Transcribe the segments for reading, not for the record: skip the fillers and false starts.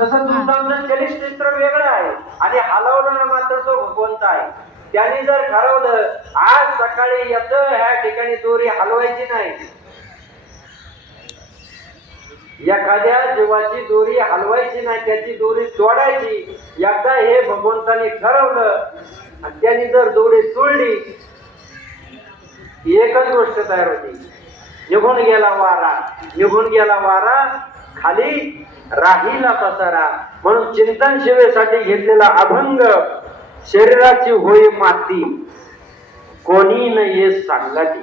तसं तुमचं चलित चित्र वेगळं आहे आणि हलवलं मात्र तो भगवंत आहे. त्यांनी जर ठरवलं आज सकाळी येतं ह्या ठिकाणी दोरी हलवायची नाही, एखाद्या जीवाची दोरी हलवायची नाही, त्याची दोरी तोडायची, एकदा हे भगवंताने ठरवलं आणि त्यांनी जर दोरी तोडली एकच गोष्ट तयार होती, निघून गेला वारा, निघून गेला वारा, खाली राहीला पसारा. म्हणून चिंतन सेवेसाठी घेतलेला अभंग, शरीराची होय माती कोणी न ये सांगाती.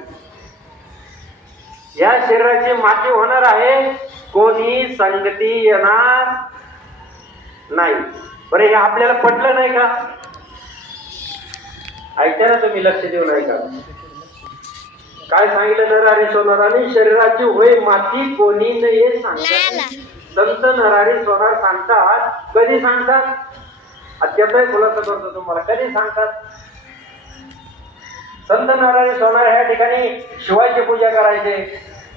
या शरीराची माती होणार आहे, कोणी संगती येणार नाही. बरे हे आपल्याला पटलं नाही का? ऐकता ना तुम्ही, लक्ष देऊन ऐका काय सांगितलं. नरारी सोनाराने शरीराची होय माती कोणी न ये सांगतात. संत नरारी सोनार सांगतात. कधी सांगतात? त्याचाही खुलासा करतो तुम्हाला. कधी सांगतात? संत नरारी सोनार ह्या ठिकाणी शिवाची पूजा करायचे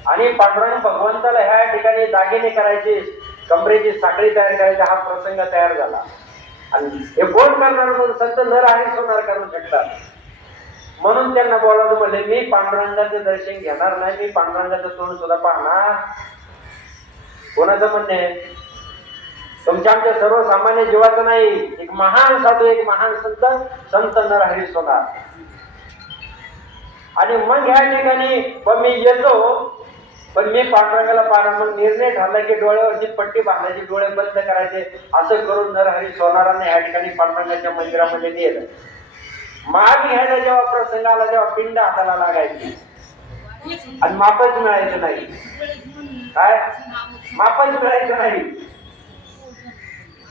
आणि पांडुरंग भगवंताला ह्या ठिकाणी दागिने करायचे, कमरेची साखळी तयार करायची. हा प्रसंग तयार झाला आणि हे कोण करणार? म्हणून संत नरहरी सोनार करू शकतात. म्हणून त्यांना बोलावलं, म्हणले मी पांडुरंगाचं दर्शन घेणार नाही, मी पांडुरंगाचं तोंड सुद्धा पाहणार. कोणाचं म्हणणं आहे? तुमच्या आमच्या सर्वसामान्य जीवाचं नाही. एक महान साधू, एक महान संत, संत नरहरी सोनार. आणि मग या ठिकाणी पण मी येतो, पण मी पांडुरंगाला पाहणार. मग निर्णय ठरला की डोळ्यावरची पट्टी बांधायची, डोळे बंद करायचे. असं करून नरहरी सोनाराने या ठिकाणी पांडुरंगाच्या मंदिरामध्ये नेलं. माग घ्यायला जेव्हा प्रसंग आला तेव्हा पिंड हाताला लागायची आणि मापच मिळायचं नाही. काय? मापच मिळायचं नाही.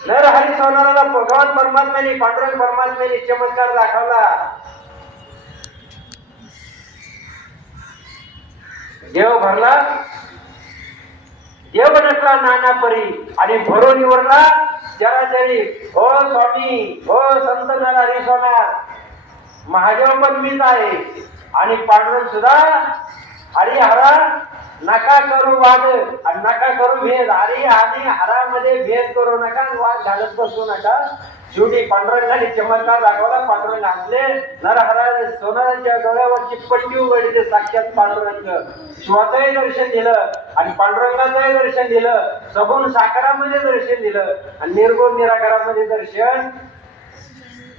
नरहरी सोनाराला भगवान परमात्म्याने, पांडुरंग परमात्म्याने चमत्कार दाखवला. देव भरला, देव नसला नाना परी आणि भरून निवडला चराचरी. हो स्वामी, हो संत नरहरी सोनार, महादेव पण मीच आहे आणि पांडुरंग सुद्धा. हरिहरा नका करू वाद आणि नका करू भेद. हरी आणि हरामध्ये भेद करू नका, वाद घालत बसू नका. शेवटी पांडुरंगाने चमत्कार दाखवला. पांडुरंग हसले. नरहरा सोनाराच्या डोळ्यावरची पट्टी उघडली. साक्षात पांडुरंग स्वतःही दर्शन दिलं आणि पांडुरंगाचंही दर्शन दिलं. सगुण साकारामध्ये दर्शन दिलं आणि निर्गुण निराकारामध्ये दर्शन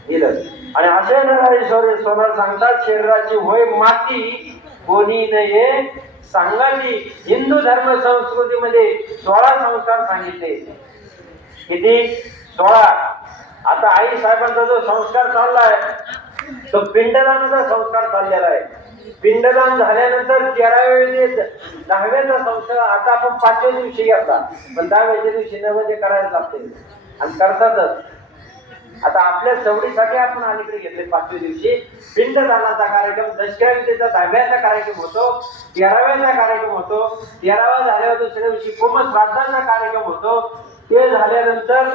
दिलं. आणि असे नरहरी सोनार सांगतात, शरीराची होय माती कोणी नये सांगाती. हिंदू धर्म संस्कृतीमध्ये 16 संस्कार सांगितले. किती? 16. आता आई साहेबांचा जो संस्कार चाललाय तो पिंडदानाचा संस्कार चाललेला आहे. पिंडदान झाल्यानंतर 10व्याचा संस्कार. आता आपण 5व्या दिवशी घेतात, पण 10व्याच्या दिवशी नैवेद्य करायला लागते आणि करतातच. आता आपल्या सवडीसाठी आपण अलीकडे घेतले 5व्या दिवशी पिंडदानाचा कार्यक्रम. दशक्रांतीचा 10व्याचा कार्यक्रम होतो, 13व्याचा कार्यक्रम होतो, 13वा झाल्यावर दुसऱ्या दिवशी कुंभश्राद्धाचा कार्यक्रम होतो. ते झाल्यानंतर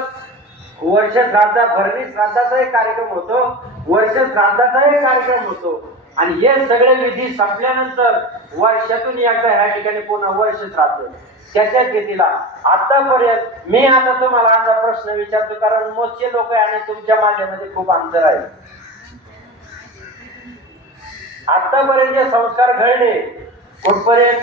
वर्ष श्राद्धा, भरणी श्राद्धाचाही कार्यक्रम होतो, वर्ष श्राद्धाचाही कार्यक्रम होतो. आणि हे सगळे विधी संपल्यानंतर वर्षातून एकदा ह्या ठिकाणी पुन्हा वर्ष श्राद्ध. त्याच्या तिथीला आतापर्यंत मी आता तुम्हाला असा प्रश्न विचारतो, कारण मोजके लोक आहे आणि तुमच्या माझ्यामध्ये खूप अंतर आहे. आतापर्यंत जे संस्कार घडले कुठपर्यंत?